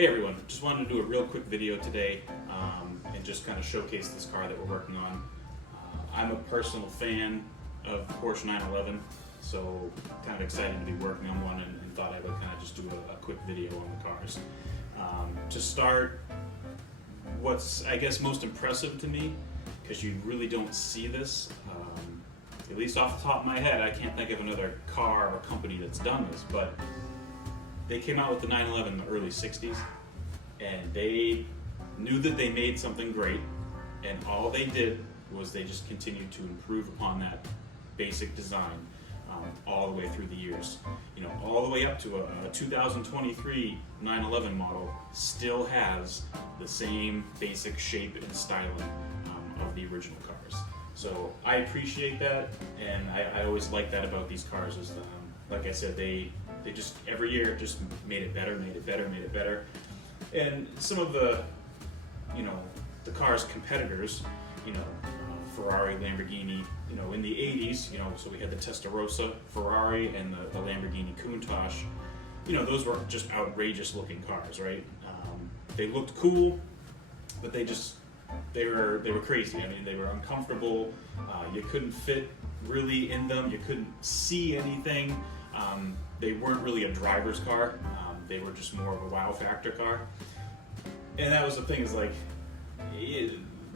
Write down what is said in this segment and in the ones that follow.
Hey everyone, just wanted to do a real quick video today and just kind of showcase this car that we're working on. I'm a personal fan of Porsche 911, so kind of excited to be working on one and thought I would kind of just do a quick video on the cars. To start, what's I guess most impressive to me, because you really don't see this, at least off the top of my head, I can't think of another car or company that's done this, but they came out with the 911 in the early 60s, and they knew that they made something great, and all they did was they just continued to improve upon that basic design all the way through the years. You know, all the way up to a 2023 911 model still has the same basic shape and styling of the original cars. So I appreciate that, and I always like that about these cars is, like I said, they just every year just made it better, made it better, made it better. And some of the, the car's competitors, Ferrari, Lamborghini, in the 80s, so we had the Testarossa Ferrari and the Lamborghini Countach. Those were just outrageous looking cars, right? They looked cool, but they were crazy. I mean, they were uncomfortable. You couldn't fit really in them. You couldn't see anything. They weren't really a driver's car. They were just more of a wow factor car. And that was the thing, is like,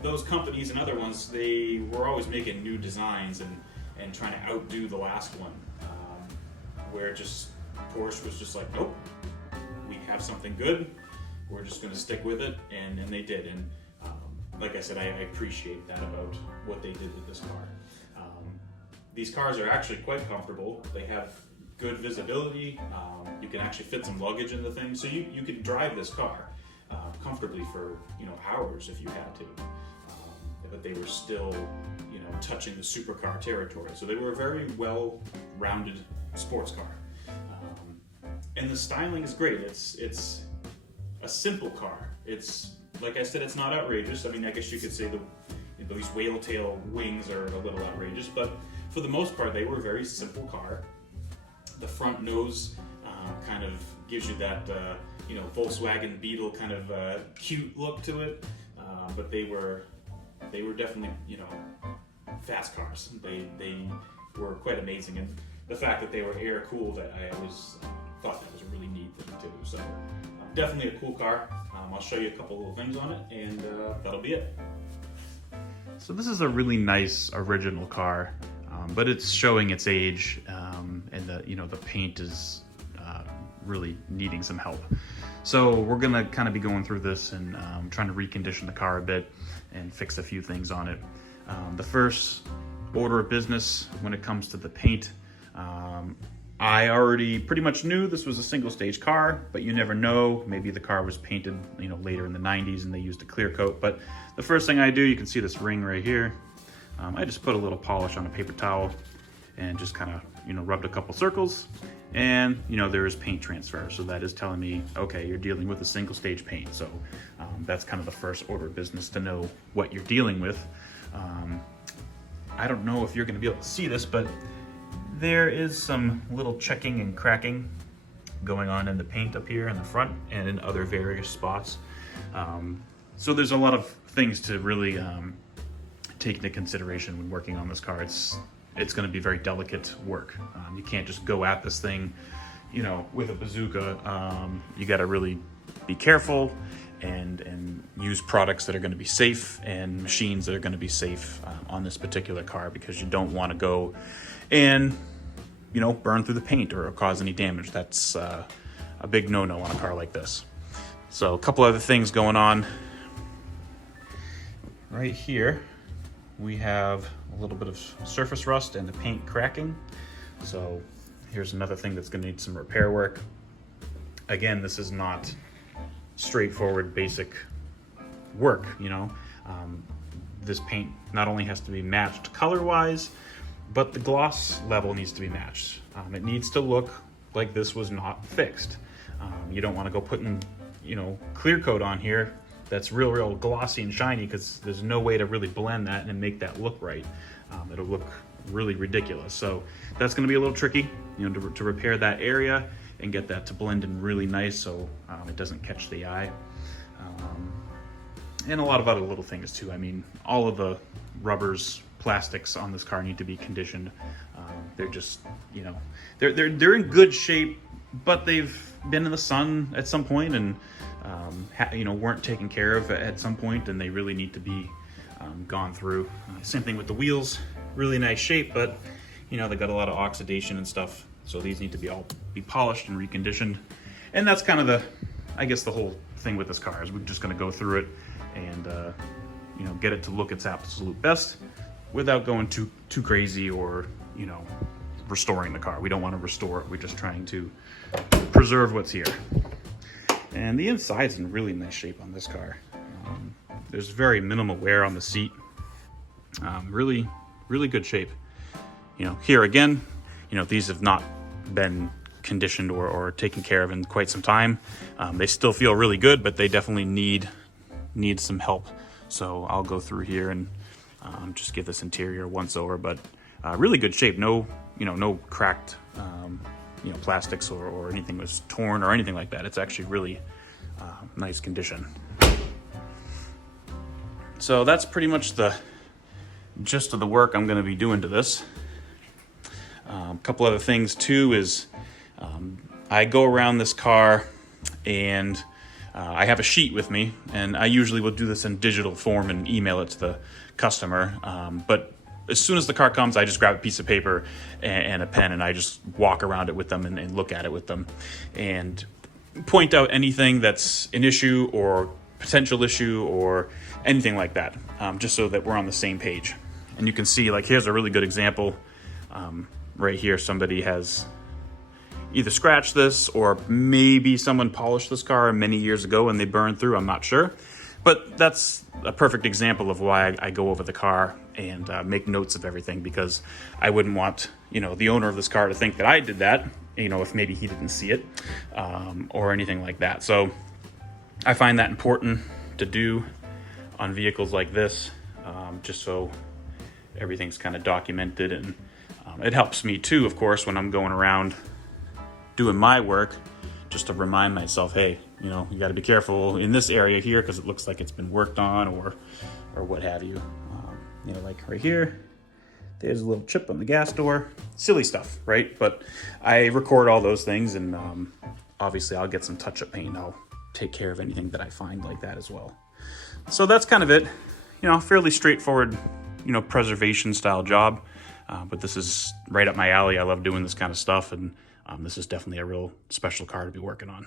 those companies and other ones, they were always making new designs and trying to outdo the last one. Where just Porsche was just like, nope, we have something good. We're just going to stick with it, and they did. And like I said, I appreciate that about what they did with this car. These cars are actually quite comfortable. They have good visibility. You can actually fit some luggage in the thing, so you can drive this car comfortably for hours if you had to. But they were still touching the supercar territory, so they were a very well-rounded sports car. And the styling is great. It's a simple car. It's, like I said, it's not outrageous. I mean, I guess you could say these whale tail wings are a little outrageous, but for the most part, they were a very simple car. The front nose kind of gives you that Volkswagen Beetle kind of cute look to it, but they were definitely fast cars. They were quite amazing, and the fact that they were air cooled, I always thought that was a really neat thing too. So definitely a cool car. I'll show you a couple little things on it, and that'll be it. So this is a really nice original car, but it's showing its age, and the paint is really needing some help. So we're gonna kind of be going through this and trying to recondition the car a bit and fix a few things on it. The first order of business when it comes to the paint, I already pretty much knew this was a single stage car, but you never know. Maybe the car was painted later in the 90s and they used a clear coat. But the first thing I do, you can see this ring right here. I just put a little polish on a paper towel and just kind of rubbed a couple circles, and there is paint transfer. So that is telling me, okay, you're dealing with a single stage paint. So that's kind of the first order of business, to know what you're dealing with. I don't know if you're going to be able to see this, but there is some little checking and cracking going on in the paint up here in the front and in other various spots. So there's a lot of things to really take into consideration when working on this car. It's going to be very delicate work. You can't just go at this thing, with a bazooka. You got to really be careful and use products that are going to be safe and machines that are going to be safe on this particular car, because you don't want to go and burn through the paint or cause any damage. That's a big no-no on a car like this. So a couple other things going on. Right here we have a little bit of surface rust and the paint cracking. So here's another thing that's going to need some repair work. Again, this is not straightforward basic work. This paint not only has to be matched color-wise, but the gloss level needs to be matched. It needs to look like this was not fixed. You don't want to go putting clear coat on here that's real glossy and shiny, because there's no way to really blend that and make that look right. It'll look really ridiculous. So that's going to be a little tricky, to repair that area. and get that to blend in really nice so it doesn't catch the eye. And a lot of other little things too. I mean, all of the rubbers, plastics on this car need to be conditioned. They're just, you know, they're in good shape, but they've been in the sun at some point and you know, weren't taken care of at some point, and they really need to be gone through. Same thing with the wheels, really nice shape, but you know, they got a lot of oxidation and stuff, so these need to be polished and reconditioned. And that's kind of the, I guess, the whole thing with this car is we're just going to go through it and you know, get it to look its absolute best without going too crazy or, you know, restoring the car. We don't want to restore it. We're just trying to preserve what's here. And the inside's in really nice shape on this car. There's very minimal wear on the seat. Really good shape. You know, here again, you know, these have not been conditioned or taken care of in quite some time. They still feel really good, but they definitely need some help. So I'll go through here and just give this interior once over, but really good shape. No, you know, no cracked, you know, plastics or anything was torn or anything like that. It's actually really nice condition. So that's pretty much the gist of the work I'm going to be doing to this. A couple other things too is I go around this car and I have a sheet with me, and I usually will do this in digital form and email it to the customer. But as soon as the car comes, I just grab a piece of paper and a pen, and I just walk around it with them and look at it with them and point out anything that's an issue or potential issue or anything like that, just so that we're on the same page. And you can see, like, here's a really good example. Right here, somebody has either scratched this or maybe someone polished this car many years ago and they burned through, I'm not sure. But that's a perfect example of why I go over the car and make notes of everything, because I wouldn't want, you know, the owner of this car to think that I did that, you know, if maybe he didn't see it or anything like that. So I find that important to do on vehicles like this, just so everything's kind of documented. And it helps me too, of course, when I'm going around doing my work, just to remind myself, hey, you know, you got to be careful in this area here because it looks like it's been worked on or what have you. You know, like right here, there's a little chip on the gas door. Silly stuff, right? But I record all those things, and obviously I'll get some touch-up paint. I'll take care of anything that I find like that as well. So that's kind of it. You know, fairly straightforward, you know, preservation style job. But this is right up my alley. I love doing this kind of stuff, and this is definitely a real special car to be working on.